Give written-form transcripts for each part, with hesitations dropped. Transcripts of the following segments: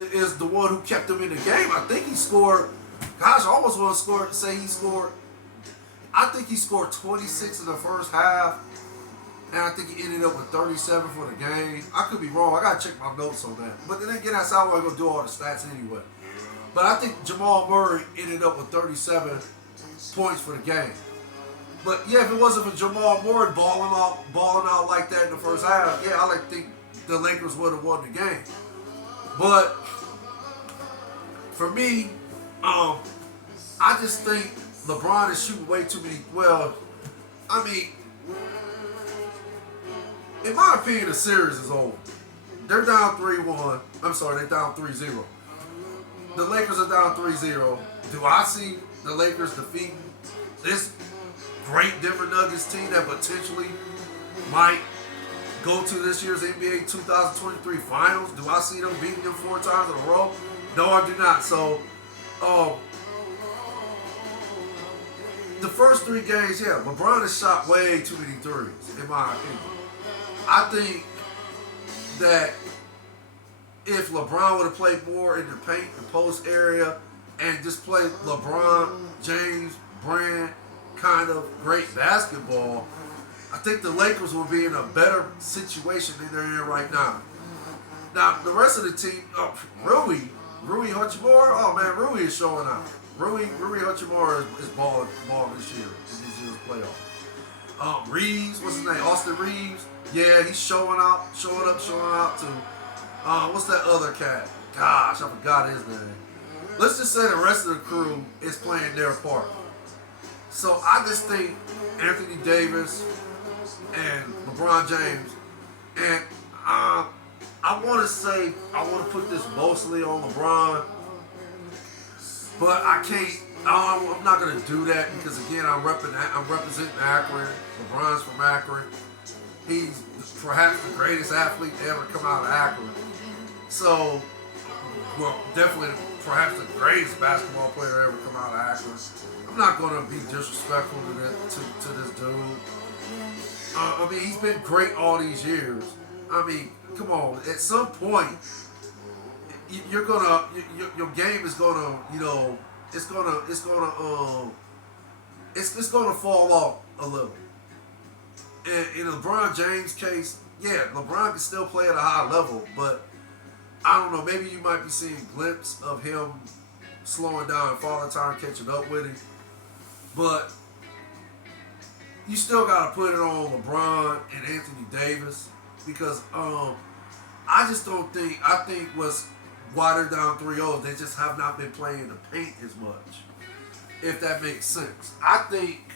is the one who kept him in the game. I think he scored. Gosh, I almost want to say he scored. I think he scored 26 in the first half, and I think he ended up with 37 for the game. I could be wrong. I gotta check my notes on that. But then again, that's how I go do all the stats anyway. But I think Jamal Murray ended up with 37 points for the game. But yeah, if it wasn't for Jamal Murray balling out like that in the first half, yeah, I think the Lakers would have won the game. But for me, I just think LeBron is shooting way too many. Well, I mean, in my opinion, the series is over. They're down 3-1. I'm sorry, they're down 3-0. The Lakers are down 3-0. Do I see the Lakers defeating this great Denver Nuggets team that potentially might go to this year's NBA 2023 Finals? Do I see them beating them 4 times in a row? No, I do not. So, the first 3 games, yeah, LeBron has shot way too many threes, in my opinion. I think that if LeBron would have played more in the paint and post area and just played LeBron James brand kind of great basketball, I think the Lakers will be in a better situation than they're in right now. Now, the rest of the team, Rui Hachimura, oh man, Rui is showing out. Rui Hachimura is balling this year, in this year's playoff. Reeves, what's his name? Austin Reeves. Yeah, he's showing up too. What's that other cat? Gosh, I forgot his name. Let's just say the rest of the crew is playing their part. So I just think Anthony Davis and LeBron James, and I want to put this mostly on LeBron, but I can't. I'm not gonna do that because again, I'm representing Akron. LeBron's from Akron. He's perhaps the greatest athlete to ever come out of Akron. So, well, definitely perhaps the greatest basketball player to ever come out of Akron. I'm not going to be disrespectful to this dude. I mean, he's been great all these years. I mean, come on. At some point, your game is gonna, it's gonna fall off a little. In LeBron James' case, yeah, LeBron can still play at a high level, but I don't know, maybe you might be seeing a glimpse of him slowing down, Father Time catching up with him. But you still got to put it on LeBron and Anthony Davis because I just don't think, I think why they're down 3-0, they just have not been playing the paint as much, if that makes sense. I think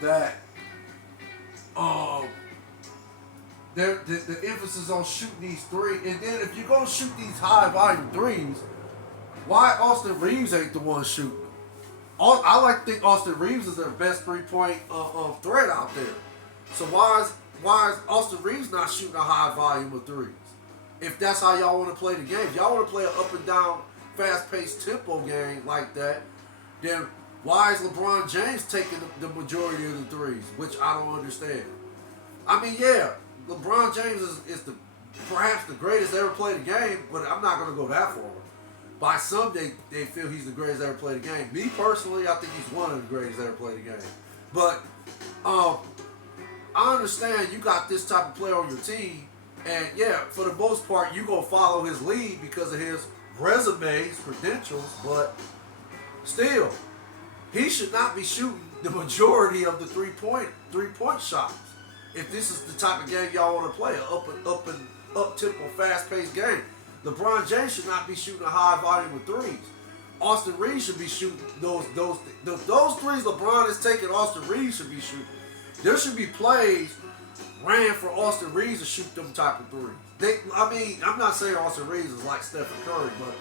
that the emphasis on shooting these 3, and then if you're going to shoot these high volume 3s, why Austin Reeves ain't the one shooting? I think Austin Reeves is their best 3-point threat out there. So why is Austin Reeves not shooting a high volume of 3s? If that's how y'all want to play the game, if y'all want to play an up and down, fast-paced tempo game like that, then why is LeBron James taking the majority of the 3s, which I don't understand. I mean, yeah, LeBron James is perhaps the greatest ever played the game, but I'm not going to go that far. By some, they feel he's the greatest ever played the game. Me personally, I think he's one of the greatest ever played the game. But I understand you got this type of player on your team, and yeah, for the most part, you going to follow his lead because of his resume, his credentials, but still, he should not be shooting the majority of the three-point shots. If this is the type of game y'all want to play, an up-tempo, fast-paced game, LeBron James should not be shooting a high volume of 3s. Austin Reeves should be shooting those 3s LeBron is taking. Austin Reeves should be shooting. There should be plays ran for Austin Reeves to shoot them type of 3s. I'm not saying Austin Reeves is like Stephen Curry, but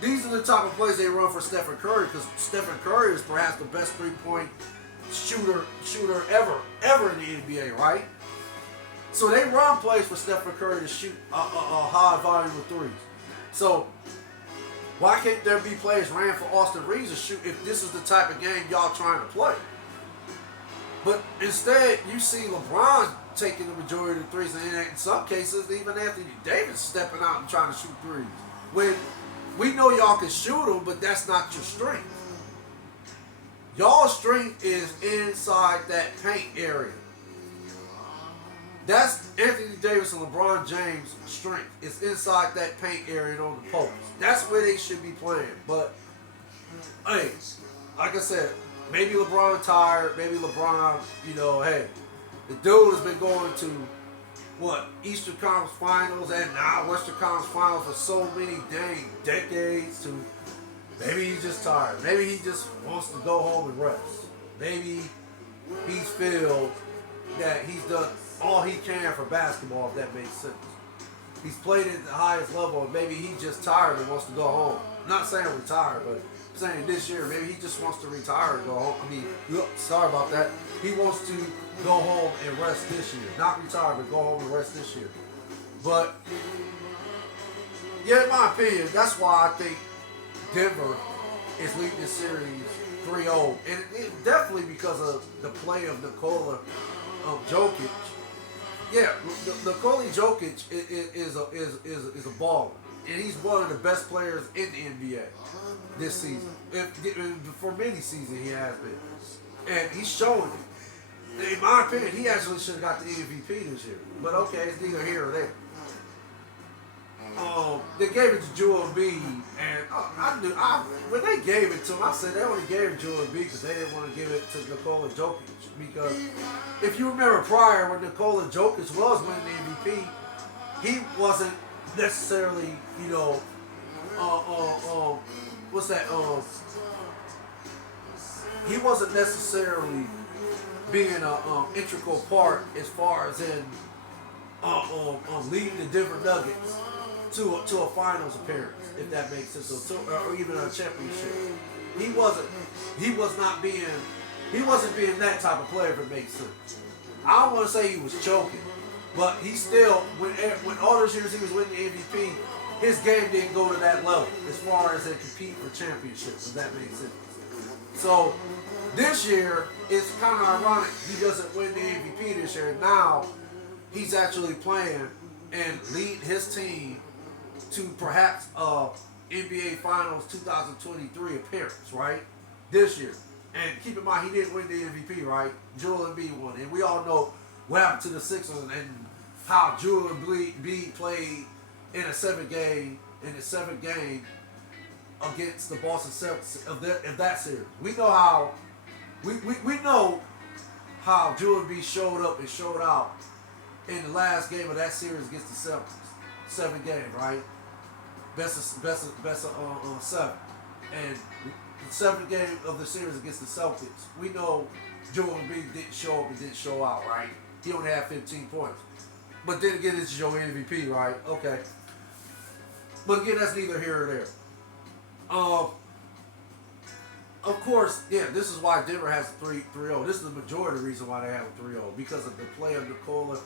these are the type of plays they run for Stephen Curry because Stephen Curry is perhaps the best 3-point shooter ever in the NBA, right? So they run plays for Stephen Curry to shoot a high volume of 3s. So why can't there be plays ran for Austin Reeves to shoot if this is the type of game y'all trying to play? But instead, you see LeBron taking the majority of the 3s, and in some cases, even Anthony Davis stepping out and trying to shoot 3s. when we know y'all can shoot them, but that's not your strength. Y'all's strength is inside that paint area. That's Anthony Davis and LeBron James' strength. It's inside that paint area and on the post. That's where they should be playing. But, hey, like I said, maybe LeBron tired. Maybe LeBron, hey, the dude has been going to, Eastern Conference Finals and now Western Conference Finals for so many dang decades to, maybe he's just tired. Maybe he just wants to go home and rest. Maybe he's feel that he's done all he can for basketball, if that makes sense. He's played at the highest level, and maybe he's just tired and wants to go home. I'm not saying retire, but I'm saying this year, maybe he just wants to retire and go home. Sorry about that. He wants to go home and rest this year. Not retire, but go home and rest this year. But, yeah, in my opinion, that's why I think Denver is leading this series 3-0. And it definitely because of the play of Nikola Jokic. Yeah, Nikola Jokic is a baller. And he's one of the best players in the NBA this season. For many seasons he has been. And he's showing it. In my opinion, he actually should have got the MVP this year. But okay, it's neither here or there. They gave it to Joel Embiid, and when they gave it to him, I said they only gave it to Joel Embiid because they didn't want to give it to Nikola Jokic. Because if you remember prior, when Nikola Jokic was winning the MVP, he wasn't necessarily, he wasn't necessarily being an integral part as far as in leading the Denver Nuggets to a finals appearance, if that makes sense, or even a championship. He wasn't being that type of player, if it makes sense. I don't want to say he was choking, but he still, when all those years he was winning the MVP, his game didn't go to that level as far as they compete for championships, if that makes sense. So this year, it's kind of ironic he doesn't win the MVP this year. Now he's actually playing and leading his team to perhaps NBA Finals 2023 appearance, right? This year. And keep in mind, he didn't win the MVP, right? Joel Embiid won. And we all know what happened to the Sixers and how Joel Embiid played in the seventh game against the Boston Celtics of that series. We know how we know how Joel Embiid showed up and showed out in the last game of that series against the Celtics. 7 games, right? Best of 7. And the 7th game of the series against the Celtics, we know Joel Embiid didn't show up and didn't show out, right? He only had 15 points. But then again, it's your MVP, right? Okay. But again, that's neither here or there. Of course, yeah, this is why Denver has a 3-0. This is the majority of the reason why they have a 3-0. Because of the play of Nikola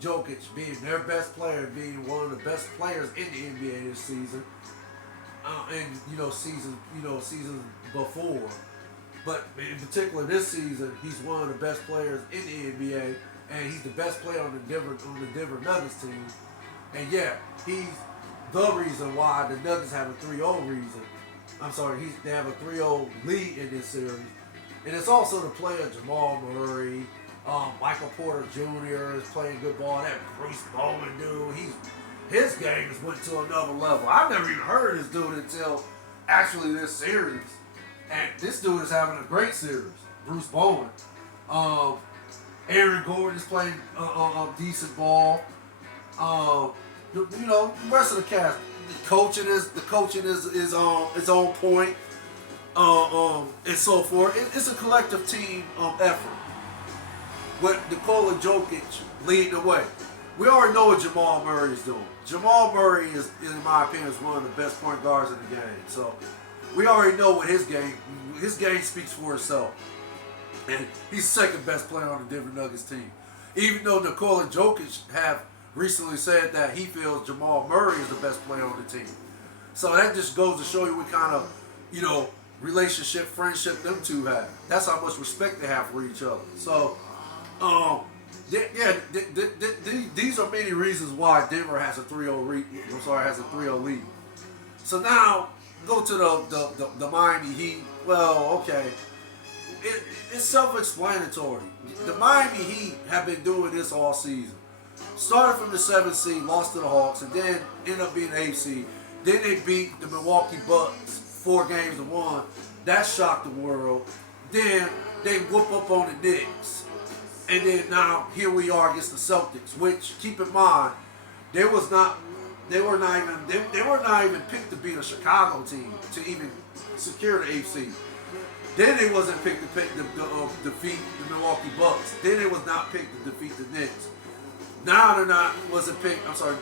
Jokic being their best player, being one of the best players in the NBA this season. And seasons before. But in particular this season, he's one of the best players in the NBA, and he's the best player on the Denver Nuggets team. And yeah, he's the reason why the Nuggets have a 3-0 reason. I'm sorry, they have a 3-0 lead in this series. And it's also the play of Jamal Murray. Michael Porter Jr. is playing good ball. That Bruce Bowen dude, his game has went to another level. I've never even heard of this dude until actually this series. And this dude is having a great series. Bruce Bowen. Aaron Gordon is playing a decent ball. The rest of the cast. The coaching is on point. And so forth. It's a collective team effort. With Nikola Jokic leading the way. We already know what Jamal Murray is doing. Jamal Murray is, in my opinion, is one of the best point guards in the game. So we already know what his game speaks for itself. And he's the second best player on the Denver Nuggets team. Even though Nikola Jokic have recently said that he feels Jamal Murray is the best player on the team. So that just goes to show you what kind of, relationship, friendship them two have. That's how much respect they have for each other. So, these are many reasons why Denver has a 3-0 lead. So now go to the Miami Heat. Well, okay, it's self-explanatory. The Miami Heat have been doing this all season. Started from the 7th seed, lost to the Hawks, and then ended up being the 8th seed. Then they beat the Milwaukee Bucks 4-1. That shocked the world. Then they whoop up on the Knicks. And then now here we are against the Celtics, which keep in mind, they were not even picked to beat a Chicago team to even secure the 8th seed. Then they wasn't picked to defeat the Milwaukee Bucks. Then they was not picked to defeat the Knicks. Now they're not wasn't picked. I'm sorry.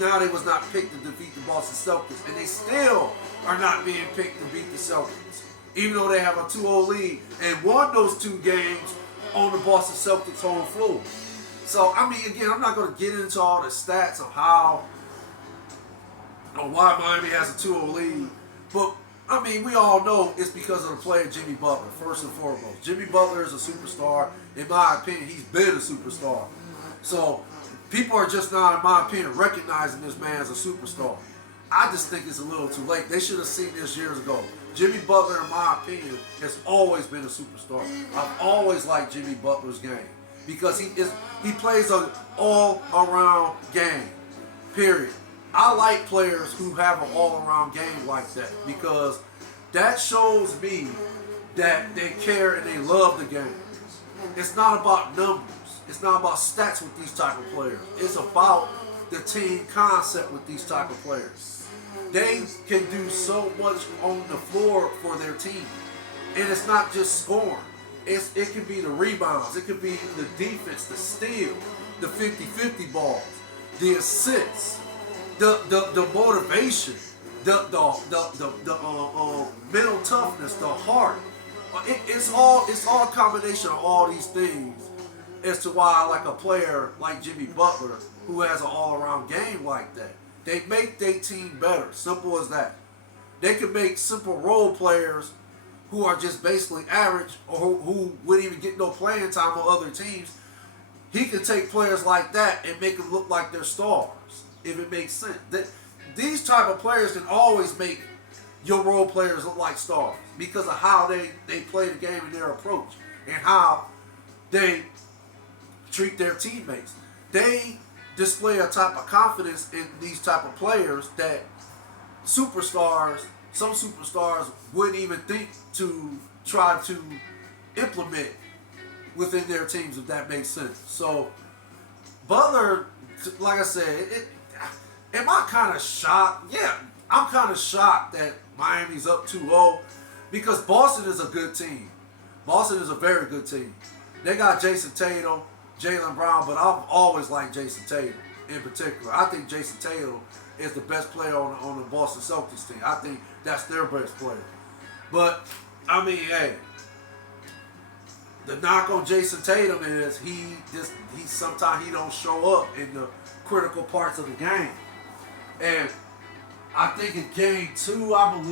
Now they was not picked to defeat the Boston Celtics, and they still are not being picked to beat the Celtics, even though they have a 2-0 lead and won those 2 games on the Boston Celtics home floor. So I mean, again, I'm not going to get into all the stats of how or why Miami has a 2-0 lead, but I mean, we all know it's because of the player Jimmy Butler, first and foremost. Jimmy Butler is a superstar. In my opinion, he's been a superstar. So people are just now, in my opinion, recognizing this man as a superstar. I just think it's a little too late. They should have seen this years ago. Jimmy Butler, in my opinion, has always been a superstar. I've always liked Jimmy Butler's game because he plays an all-around game, period. I like players who have an all-around game like that because that shows me that they care and they love the game. It's not about numbers. It's not about stats with these type of players. It's about the team concept with these type of players. They can do so much on the floor for their team. And it's not just scoring. It can be the rebounds. It could be the defense, the steal, the 50-50 balls, the assists, the motivation, the mental toughness, the heart. It's all a combination of all these things as to why I like a player like Jimmy Butler who has an all-around game like that. They make their team better. Simple as that. They can make simple role players who are just basically average or who wouldn't even get no playing time on other teams. He can take players like that and make them look like they're stars, if it makes sense. These type of players can always make your role players look like stars because of how they play the game and their approach and how they treat their teammates. They display a type of confidence in these type of players that some superstars wouldn't even think to try to implement within their teams, if that makes sense. So Butler, like I said, am I kind of shocked? Yeah, I'm kind of shocked that Miami's up 2-0 because Boston is a good team. Boston is a very good team. They got Jason Tatum, Jaylen Brown, but I've always liked Jason Tatum in particular. I think Jason Tatum is the best player on the Boston Celtics team. I think that's their best player. But, I mean, hey, the knock on Jason Tatum is he sometimes he don't show up in the critical parts of the game. And I think in game 2, I believe